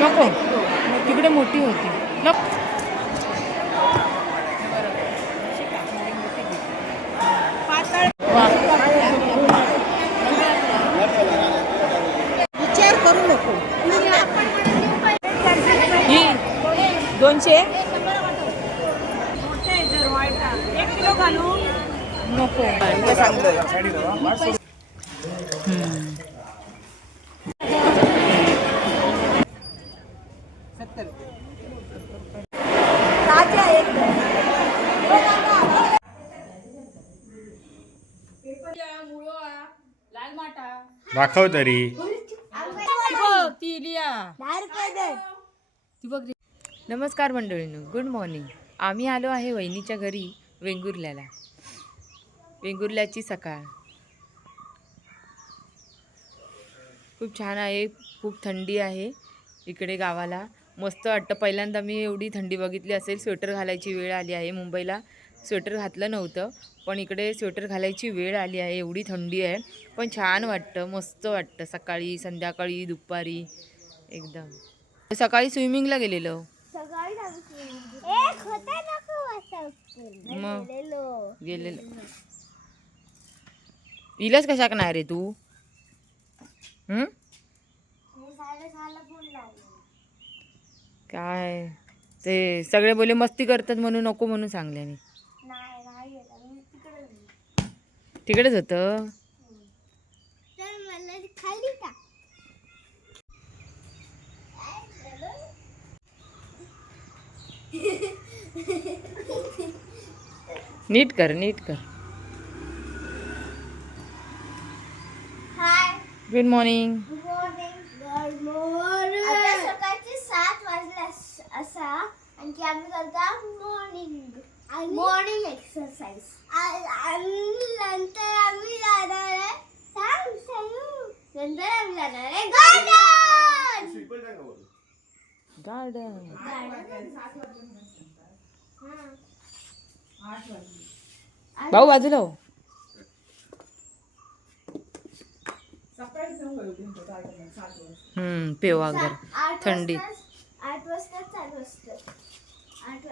नको तिकडे मोठी होती नको. विचार करू नको. ही 200 1 किलो घालू नको. दाखव तरी. नमस्कार मंडळींनो, गुड मॉर्निंग. आम्ही आलो आहे वहिनीच्या घरी वेंगुर्ल्याला. वेंगुर्ल्याची सकाळ खूप छान आहे. खूप थंडी आहे इकडे गावाला. मस्त वाटतं. पहिल्यांदा मी एवढी थंडी बघितली असेल. स्वेटर घालायची वेळ आली आहे. मुंबईला स्वेटर घातलं नव्हतं, पण इकडे स्वेटर घालायची वेळ आली आहे. एवढी थंडी आहे, पण छान वाटतं. मस्त वाटतं. सकाळी, संध्याकाळी, दुपारी एकदम. सकाळी स्विमिंगला गेलेलो. मग गेलेलो. इलाच कशाक नाही रे तू? काय ते सगळे बोले मस्ती करतात म्हणून नको म्हणून सांगल्याने. तिकडेच होतं. नीट कर, नीट कर. Good morning. आता सकाळचे 7 वाजले असा आणि की आम्ही करता मॉर्निंग एक्सरसाइज. नंतर आम्ही जाणार आहे गार्डन. भाऊ बाजूला हो. पेवागर थंडीत. 8 वाजता चालू असतं.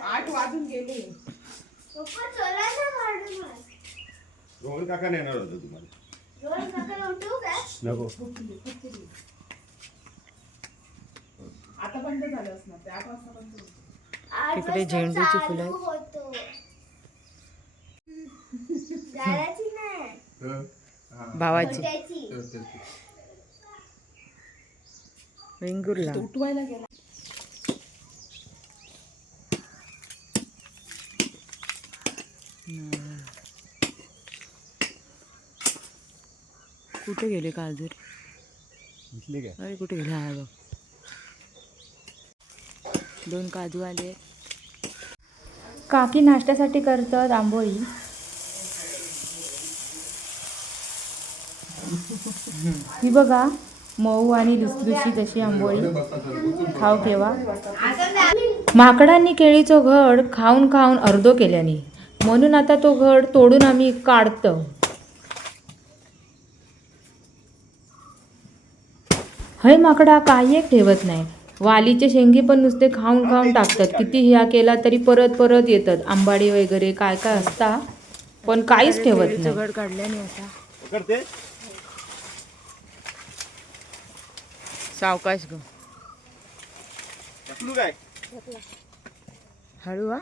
8 वाजून गेले. पप्पा चला ना गार्डन. रोहन काका नेणार होतं तुम्हाला. रोहन काका उठू का? नको. आता बंद झालं असणार. ते 8 वाजता बंद होतं. तिकडे झेंडूची फुलं आहेत. झाडाची नाही, भावाची. मोठ्याची. वेंगुर्ला. उठवायला गेला. कुठे गेले काजूर? दिसले काय? अरे कुठे गेले? हा बघ, 2 काजू आले. काकी नाश्त्यासाठी करतात आंबोळी. ही बघा, मऊ आणि लुसलुशीत अशी आंबोळी. खाव केव्हा. माकडांनी केळीचं घड खाऊन खाऊन अर्धो केल्याने, म्हणून आता तो घड तोडून आम्ही काढतो. हय माकडा काही एक ठेवत नाही. वालीचे शेंगे पण नुसते खाऊन खाऊन टाकतात. किती ह्या केला तरी परत परत येतात. आंबाडी वगैरे काय काय असता, पण काहीच ठेवत नाही. घड काढल्याने आता करते सावकाश ग. काय हळू. हा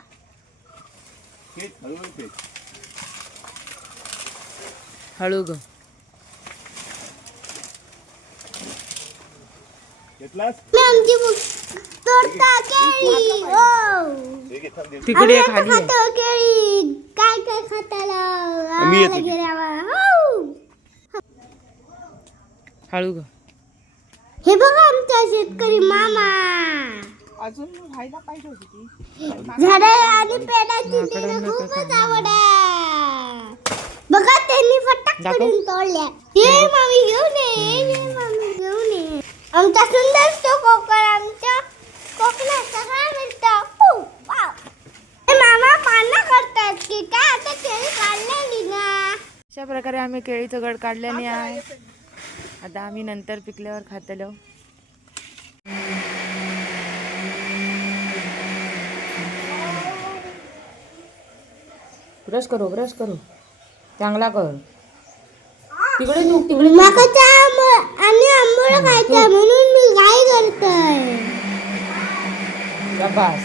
हळू ग. तिकडे खाली काय काय खाताला. हळू ग. हे बघा आमचा शेतकरी मामा. अजून व्हायला पाहिजे होती ती. झाडे आणि पेडाची त्याला खूपच आवड आहे. बघा त्यांनी फटाक करून तोडल्या. हे मामी घेऊन ये, हे मामी घेऊन ये. आमचा सुंदर तो कोकण, आमच्या कोकणात सगळा मिळतं. वाव. हे मामा पाना करतात की काय? आता केळी काढलेली ना. अशा प्रकारे आम्ही केळीचं घड काढल्याने आहे. आता आम्ही नंतर पिकल्यावर खातलो. ब्रश करो चांगला कर. तिकडे तू तिकडे माका आणि आंबोळा खायचा म्हणून मी काय करतोय. शाबास.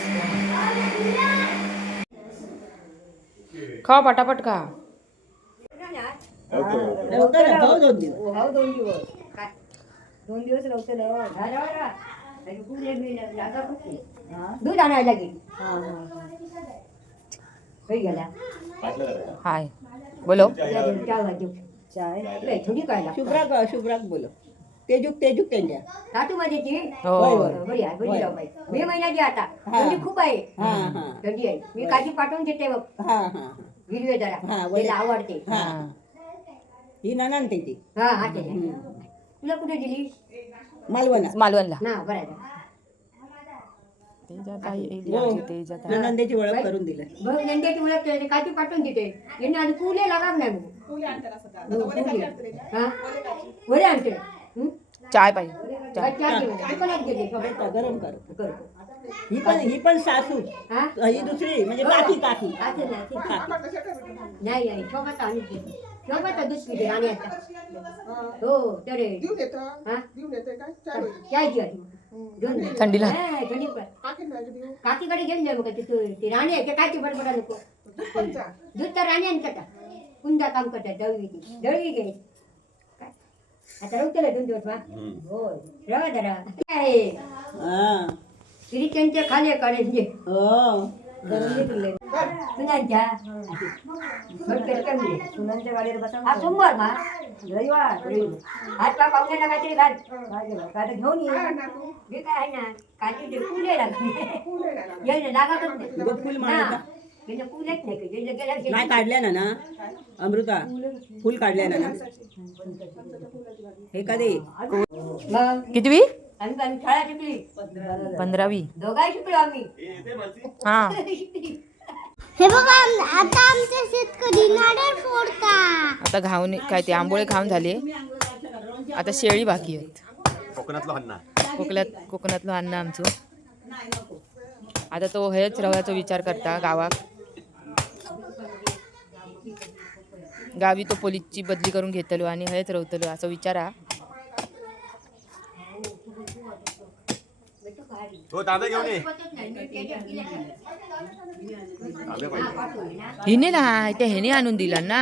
खा पटापट खा. दूध आणायला गेली हाय बोलो. थोडी काय शुभ्राक बोलो. तेजूक त्यांच्या. साठू माझ्याची हो बरी आहे बरी राव बाई. मे महिन्याची आता थंडी खूप आहे. थंडी आहे. मी काजी पाठवून देते बघ. हिरवे जरा तिला आवडते. ही नानान त्याची हा हा त्याच्या. तुला कुठे दिली मालवणला. ना बरं आहे. नंदेची ओळख करून दिलं. बघ नंद्याची ओळख केली, काजी पाठवून देते. यांनी आणि कुले लागाव नाही मग. हा वडे आणते. चाय पाहिजे. गरम कर. ही पण सासू. ही दुसरी म्हणजे काकी. नाही शोभाचा आणि शोभाचा दूध पिते आणि आता हो तेरे थंडीला काकीकडे घेऊन जा मग ती राणी आहे काय बडबडा नको. दूध तर राणी आणि कटा कुंदा काम करतात. दळवी घे आता रवतेला 2 दिवस वा होय रवा जरा आहे तरी त्यांच्या खाले काढायचे सुनांच्या सुनांच्या गाडीवर बसा. हा सोमवार मा रविवार हात का पाहुण्याला काहीतरी घाल काय घेऊन ये. हे काय आहे ना काठी फुले लागले लागतच नाही. नाही काढल्या ना अमृता फुल काढल्या ना हे कधी कितवी? आम्ही शाळा शिकली 15वी. दोघाही शिकलो आम्ही. हा हे बघा आता आमचे शेतकरी नारळ फोडतात. आता घाऊन काय ते आंबोळे खाऊन झाले. आता शेळी बाकी आहेत. कोकणातलं अन्न आमचं. आता तो हेच रव्याचा विचार करता गावात. गावी तो पोलीसची बदली करून घेतलो आणि हेच रवतलो असं विचारा. हिने ना त्या हेने आणून दिला ना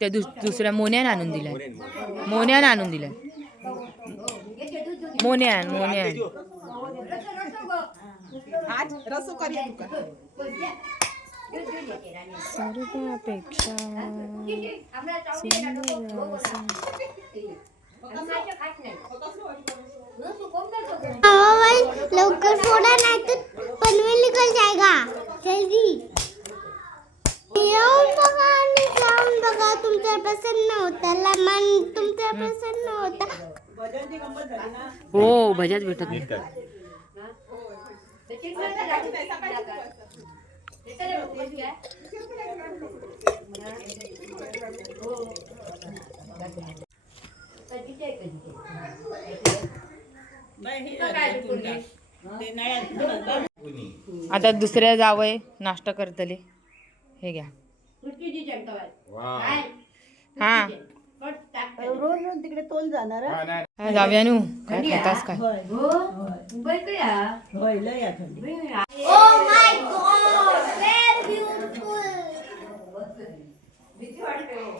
त्या दुसऱ्या मोन्याने आणून दिला. मोन्यान आज रसो करूया तुका. सर्वापेक्षा लवकर फोडा नाही तर पनवेल निकल जाएगा. जल्दी येऊन बघा आणि जाऊन बघा. तुमच्या प्रसन्न होता मन तुमच्या प्रसन्न होता. हो भज्यात भेटत नाही. आता दुसऱ्या जावय नाश्ता करतले. हे घ्या. हा रोज तिकडे तोल जाणार. जाऊया नू काय खातास काय. होय लय या थंडी. Oh my God, very beautiful.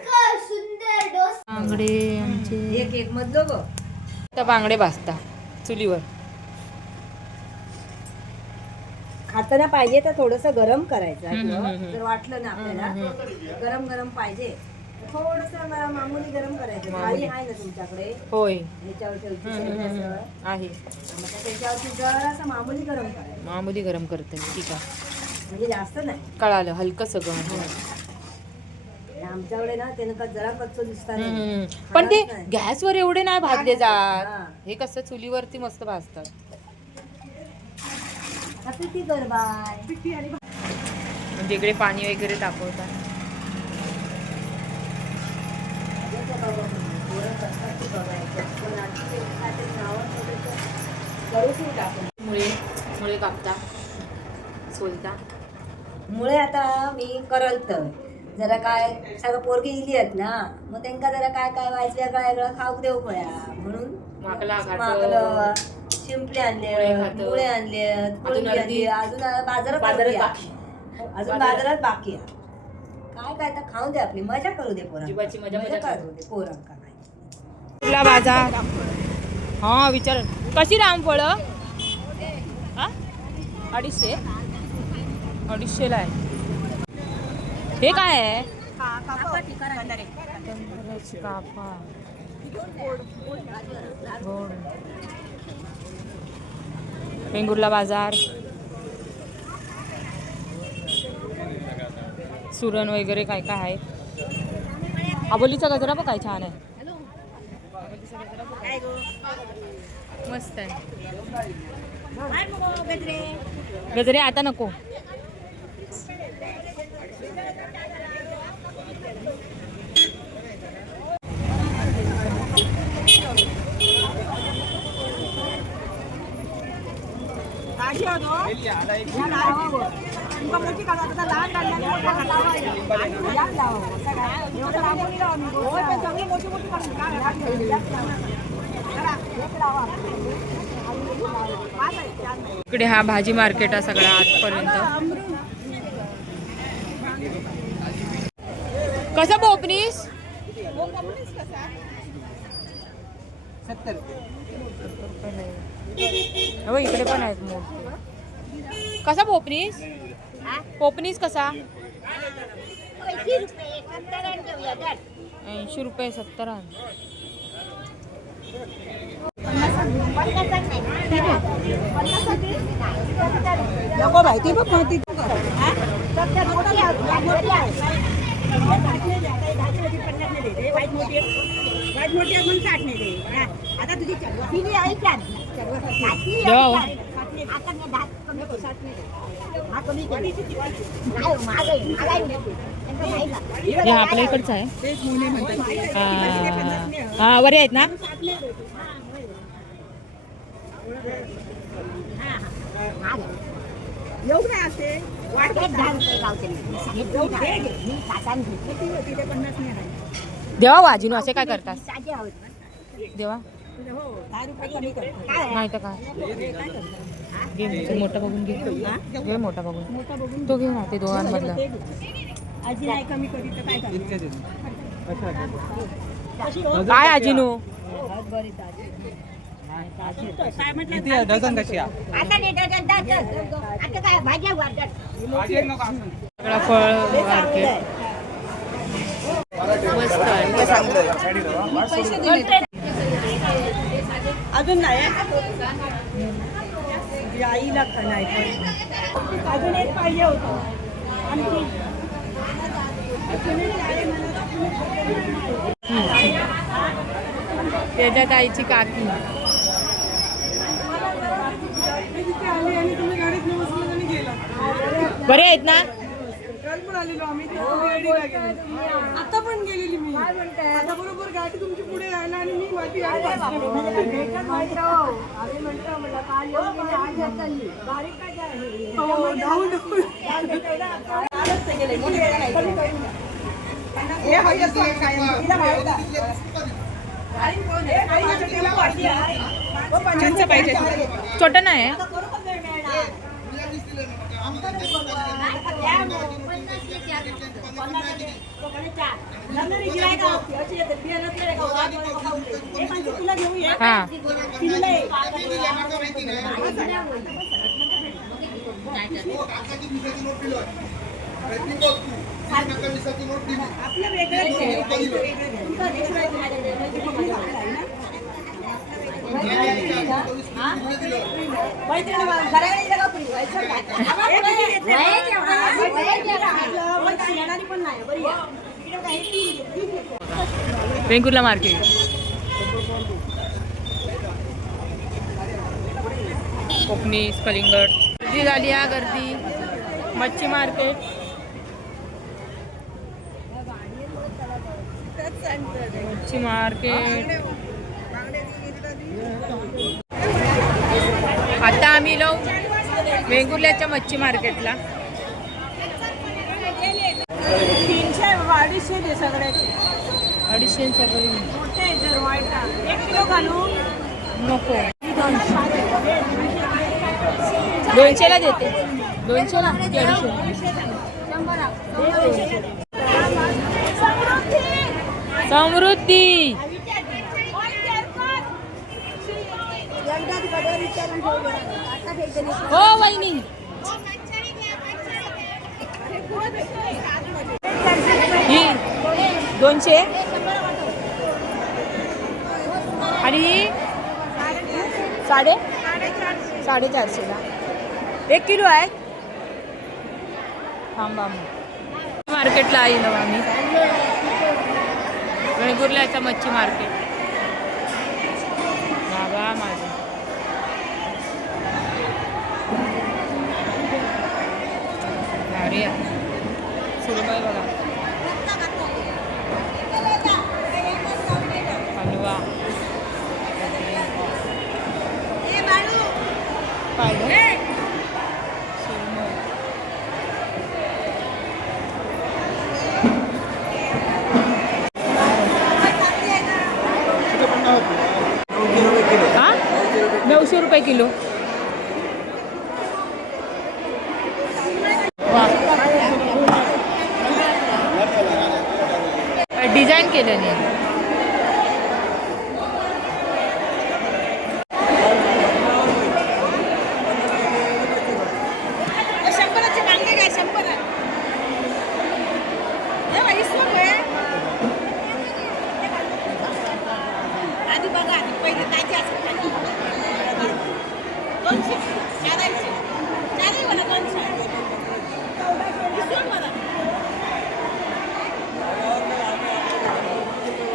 काय सुंदर डोसा. बांगडे आमचे एक मधलं गो आता बांगडे भाजता चुलीवर. खाताना पाहिजे तर थोडस गरम करायचं. जर वाटलं ना आपल्याला गरम पाहिजे थोडस मामूली गरम करायचं. थाळी आहे ना तुमच्याकडे होय ह्याच्यावर ठेवते आहे. त्याच्यावरती जरासं मामूली गरम करायचं. मामुली गरम करते. ठीक आहे म्हणजे जास्त नाही. कळालं हलकं सगळं. आमच्याकडे ना ते जरा कच्चं दिसतात. पण ते गॅसवर एवढे नाही भाजले जात. हे कसं चुलीवरती मस्त भाजतात. किती गरबाय म्हणजे इकडे पाणी वगैरे तापवतात. बघायचं मुळे मुळे कापता सोलता. मुळे आता मी करलत जरा काय सगळं पोरगी इली आहेत ना, मग त्यांना जरा काय काय व्हायचं वेगळं वेगळं खाऊक देऊ पया म्हणून माकला मागलं शिंपले आणले, मुळे आणले, अजून अर्धी- अजून बाजारात बाजारात बाकी आहे. अजून बाजारात बाकी आहे. काय काय तर खाऊन दे, आपली मजा करू दे पोरांना. जीवाची मजा करू दे पोरांना. नाही कुठला बाजार? हा विचार. कशी रामफळ? 250. 250ला आहे. हे काय आहे? कापा. गोड. वेंगुर्ला बाजार, सुरण वगैरे काय काय आहे. आबोलीचा गजरा बघ काय छान आहे. मस्त आहे. गजरे आता नको. इकडे हा भाजी मार्केट आहे सगळा आजपर्यंत. कसं बोपनीस? 70 रुपये. इकडे पण आहेत मोठे. कसा पोपनीस? पोपनीस कसा? 80 रुपये 70 आण. नको भाई ती बघ कोणती आता तुझी हे आपल्या इकडचं आहे. हा बरे आहेत ना. एवढं नाही असे देवा वाजीनो असे काय करतात देवा? नाही तर काय घे मोठा बघून घे. घे मोठा बघून तो घे ना ते दोघांमधला. काय आजीनो? डझन कशी सगळा फळ मार्केट मस्त. अजून नाही आईला नाही अजून एक पाहिजे होतं. त्याच्यात आईची काकी. बरे आहेत ना? आता पण गेलेली मी. आता बरोबर गाडी तुमची पुढे आला आणि मी माझी छोट नाही हा. वेंगुर्ला मार्केट. कोकणी कलिंगड गर्दी झाली आहे. गर्दी. मच्छी मार्केट. मच्छी मार्केट आम्ही लो वेंगुर्ल्याच्या मच्छी मार्केटला. 300 250 ते सगळ्याचे 250 सगळी मोठे जर वाईट 1 किलो घालू नको. 200ला देते. 200ला की 250? समृद्धी हो वहिनी. ही 200 आणि ही 450ला 1 किलो आहे. थांबा मग मार्केटला आलो आम्ही. वेंगुर्ल्याचा मच्छी मार्केट. बाबा माझे भारी आहे. सुरमई बघा, हलवा पाहिजे सुरमई. हा 900 रुपये किलो. डिझाईन केलेली आहे. शंभराचे वांगे काय 100 आहे. हे बाई सोड आहे. आधी बघा आधी पहिले ताजी असत ताजी 200 400 400 मला 200 सोड मला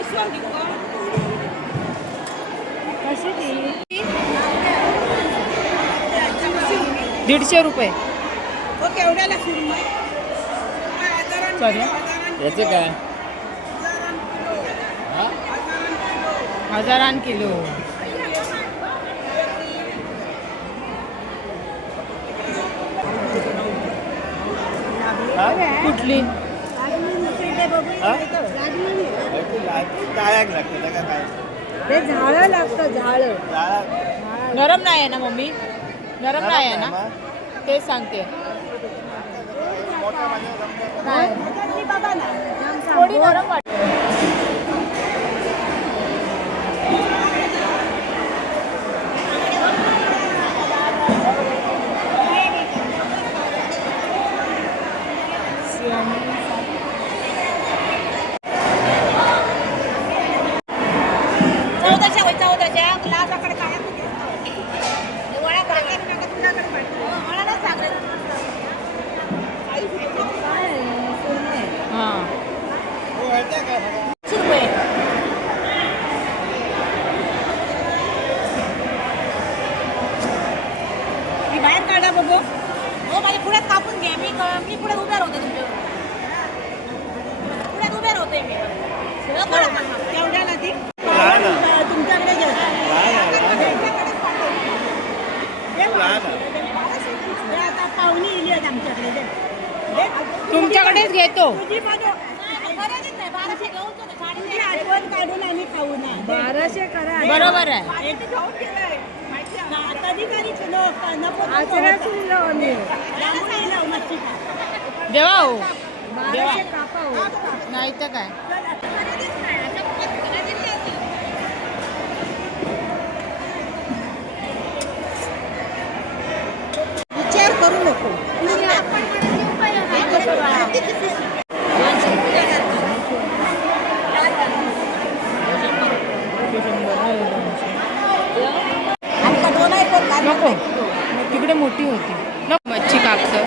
सोड दिको कशी ती 150 रुपये. हो केवढ्याला सुरमई सॉरी याचे काय? 1000 किलो. कुठली ते झाडं लागतं झाडं नरम नाही आहे ना मम्मी? नरम नाही आहे ना? तेच सांगते. बाबा ना थोडी नरम वाटते. चौदाच्या लाजाकडे काय वळ्याकडे तुझ्याकडे मला नाही सांगत. हां 100 रुपये. मी बाहेर काढा बघू. हो माझ्या पुढ्यात कापून घ्या. मी पुढ्यात उभ्या राहते तुमच्या पुढ्यात उभ्या राहते मी. केवढ्याला ती तुमच्याकडे आता पाहुणी इली आहेत आमच्याकडे. तुमच्याकडेच घेतो. तुझी आठवण काढून आम्ही खाऊ ना. 1200 करा. बरोबर आहे. कधी कधी आचरा देवा हो देवा नाही तर काय. विचार करू नको. नको तिकडे मोठी होती नको. मच्छी कापसं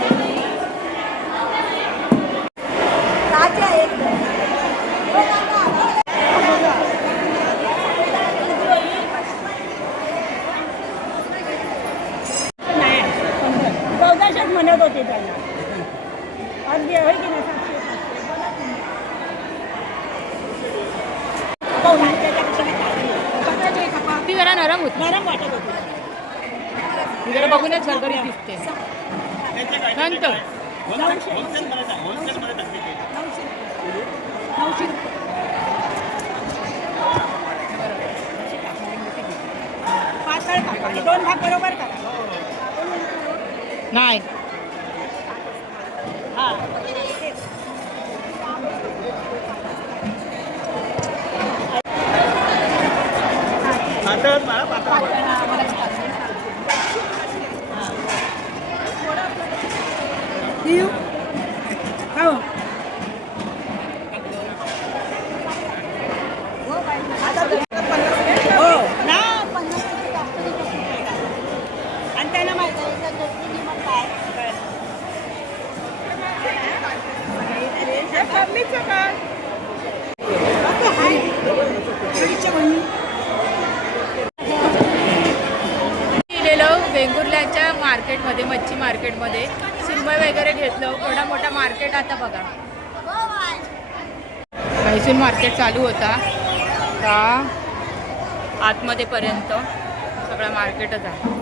म्हणत होते त्याला अगदी होय की नाही. ती जरा नरम होती. नरम वाटत होती. तिकडे बघूनच घरघरी दिसते नंतर पातळ टाका. 2 भाग बरोबर करा. नाही देऊ. हो. हो. ना 50 जास्त आणि त्यांना माहिती गेलेलो वेंगुर्ल्याच्या मार्केटमध्ये मच्छी मार्केटमध्ये सुरमई वगैरे घेतलं एवढा मोठा मार्केट आता बघा म्हैसूर मार्केट चालू होता का आतमध्ये पर्यंत सगळं मार्केटच आहे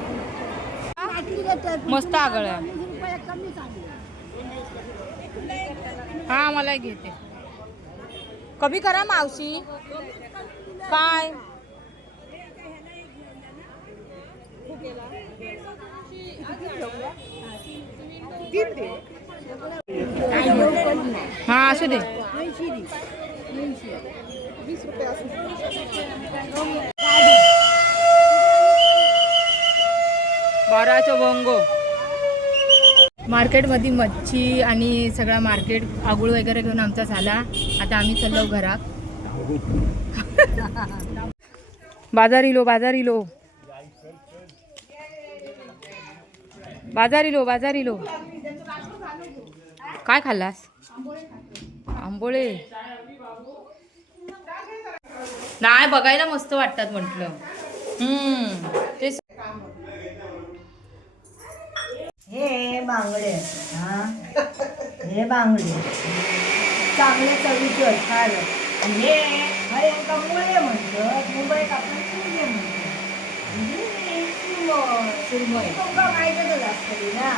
मस्त आगळ आहे हा मला घेते कमी करा मावशी काय हा असू दे 20 रुपये असू. बाराचा भोंगो मार्केटमध्ये मच्छी आणि सगळा मार्केट आगुळ वगैरे घेऊन आमचा झाला आता आम्ही चाललो घरात बाजारीलो बाजारीलो बाजारीलो बाजारीलो काय खाल्लास आंबोळे नाही बघायला मस्त वाटतात म्हटलं ते हे बांगडे हा हे बांगडे चांगले चवीचे असतात आणि हे मुळे म्हणतात मुंबईत आपण सुरमई म्हणतो सुरमई तुमका माहितच असतली ना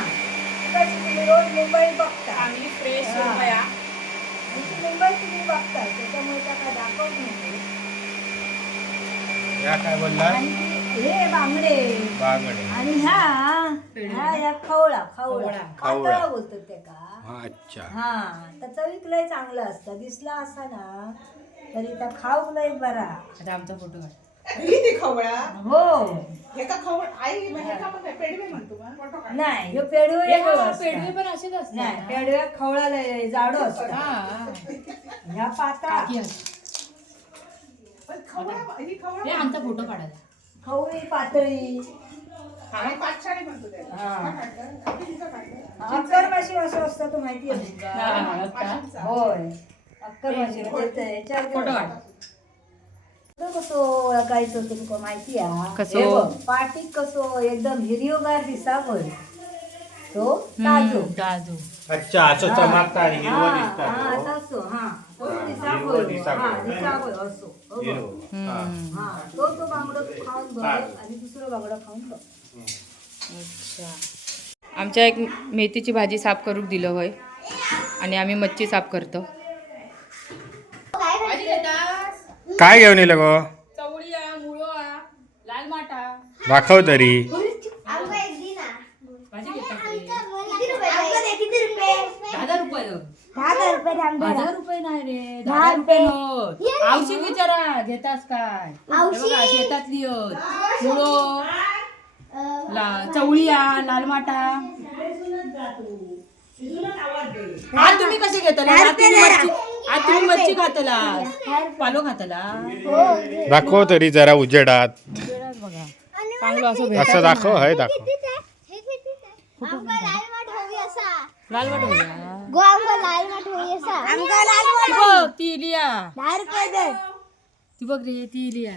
तुम्ही रोज मुंबई बघता चांगली फ्रेश मुंबई तुम्ही बघता त्याच्यामुळे काय दाखवत नाही या काय बोलला हे बांगडे बांगडे आणि ह्या खवळा खवळा खवळा. पातळ बोलतात ते का हा अच्छा हा त्याचा विकलंय चांगलं असतं दिसला असा ना तरी त्या खाऊक लय बरा आता आमचा फोटो काढ ही ती खवळा. हो हे का खवळ आई म्हणजे का मग पेडवे म्हणतो का? फोटो काढ. नाही ह्यो पेडवे वेगळो असता. पेडवे पण असेच असतात नाही पेडवे खवळा लय जाडो असतात हा ह्या पाता पण खवळा ही खवळा हे आमचा फोटो काढायला खवळी पातळी आम्ही पाचशाने म्हणतो त्याला. हा. का काढलं? आम्ही तिचं काढलं. अक्कर माशी असं असतं तू माहिती आहे का? होय अक्कर माशी म्हणजे ह्याच्यावर फोटो काढ कसं ओळखायचं तुमका माहिती आहे कसं? हे बघ, पाटीक कसो एकदम हिरवगार दिसा पण तो ताजो ताजो अच्छा असं चमकता आणि हिरवं दिसतात तसो हा तो दिसा हिरवं होय. दिसा हा, होय. दिसा होय, असो हो बघ. हिरवं. हा. हा तो बांगडो तू खाऊन बघ आणि दुसरं बांगडो खाऊन बघ अच्छा आमच्या एक मेथीची भाजी साफ करूक दिलं होय आणि आम्ही मच्छी साफ करतो काय घेऊन येलं गो चवळी मुळो लाल माटा दाखव तरी आमका एक दिन ना. भाजी घेतात किती रुपये? 10 रुपये 10 रुपये थांब जरा. 10 रुपये नाही रे 10 10 रुपये रुपये. नोट ये. औषध विचारा घेतास काय हे बघा, शेतातली मुळो चवळी लाल माटा आज तुम्ही कसे घेतला आज तुम्ही मच्छी खातला पालो खातला दाखव तरी जरा उजेडात बघा चांगलं असं असं भेटत दाखव हय दाखव हे किती आहे? आमका लाल माठ हवी असा. लाल वाट होया गो आमका लाल माठ हवी असा. आमका लाल ती बघ ती लिया 10 रुपये दे. ती बघ रे ती लिया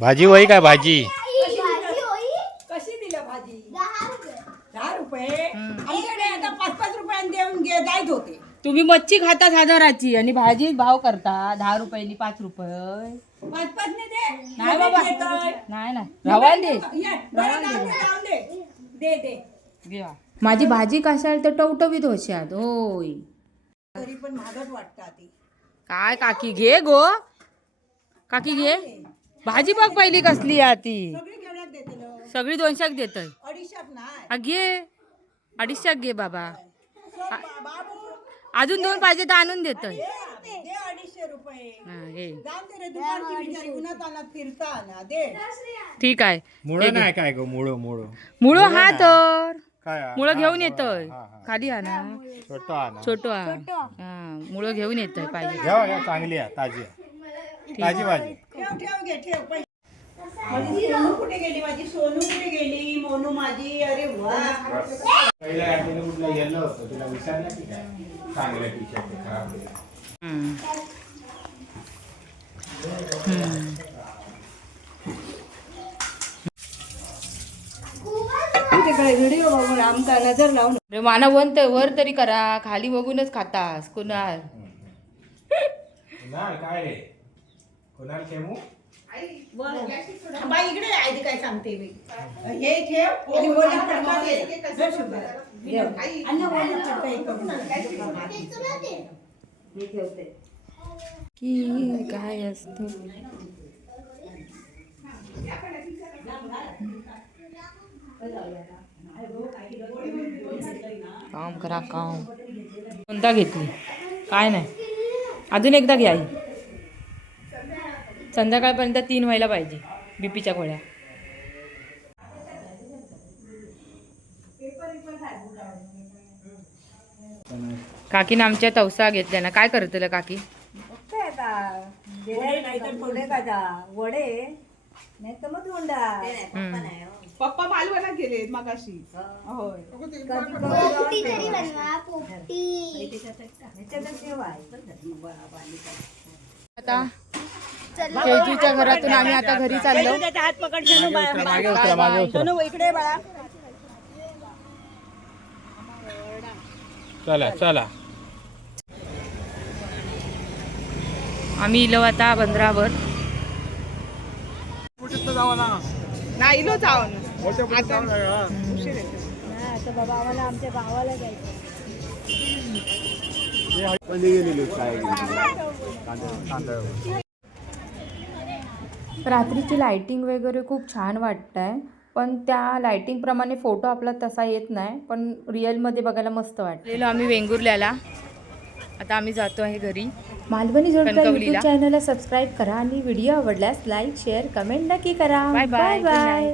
भाजी होई काय भाजी भाजी होई कशी दिलं भाजी? 10 रुपये. 10 रुपये आमच्याकडे आता 5-5 रुपयांनी देऊन जायत होते तुम्ही मच्छी खाता 1000ची आणि भाजी भाव करता 10 रुपयानी 5 रुपये. नाही बाबा नाही रवा दे माझी भाजी कशाल तर टवटवीत होशात होय. तरी पण महागच वाटतं ती. काय काकी घे गो काकी घे भाजी बघ पहिली कसली आहे ती. सगळी घेण्यात देते सगळी 200 देतय. 250 नाही. हा घे 250 घे बाबा. बाबू अजून 2 पाहिजे तर आणून देतय. दे 250 रुपये. हा, घे. जाऊन दे रे दुपारची बिचारी उन्हात आणत फिरता ना दे. ठीक आहे. मुळं नाही काय गो मुळं मुळं मुळो हा तर काय हा? मुळं घेऊन येतोय. हा, हा. खाली हा ना छोटं आणा. छोटो हा मुळं घेऊन येतोय पाहिजे. घ्या घ्या चांगली आहे ताजी आहे. ताजी भाजी. ठेव घे ठेव पैसे. माझी सोनू कुठे गेली? माझी सोनू कुठे गेली? मोनू माझी. अरे वा. पहिल्या आठवड्यात कुठलं येलं होतं तुला विचारलं की काय चांगलं टी शर्ट खराब आहे. हम्म. व्हिडिओ बघून आमचा नजर लावून अरे माना वर तरी करा खाली बघूनच खातास कुणाल. कुणाल काय रे कुणाल खेमू बाई इकडे आधी काय सांगते मी. हे ठेव आणि ओली फडका दे. जर शुभ्र. अन्न ओली फडका हे करून आण. मी ठेवते. की काय असतं काम करा काम. कोणता घेतली काय नाही अजून एकदा घ्या. संध्याकाळपर्यंत 3 व्हायला पाहिजे बीपीच्या गोळ्या. काकीनं आमच्या तवसा घेतल्या ना. काय करतलं काकी? वडे नाही तर थोडे वडे नाही तर मग धोंडा. पप्पा मालवणा गेलेत मगाशी. होय. पोपटी तरी बनवा पोपटी. आता शेजूच्या घरातून आम्ही आता घरी चाललो. हात पकड सोनू इकडे बाळा. चला चला आम्ही इलो आता बंदरावर. नाही इलो जाऊन बाबा आम्हाला आमच्या गावाला जायचं. रात्रीची लाइटिंग वगैरे खूप छान वाटत आहे. पण त्या लाइटिंग प्रमाणे फोटो आपला तसा येत नाही. पण रिअलमध्ये बघायला मस्त वाटलेलो आम्ही वेंगुर्ल्याला. आता आम्ही जातो आहे घरी. मालवणी जोडका यूट्यूब चॅनलला सबस्क्राईब करा आणि व्हिडिओ आवडल्यास लाईक शेअर कमेंट नक्की करा. Bye bye.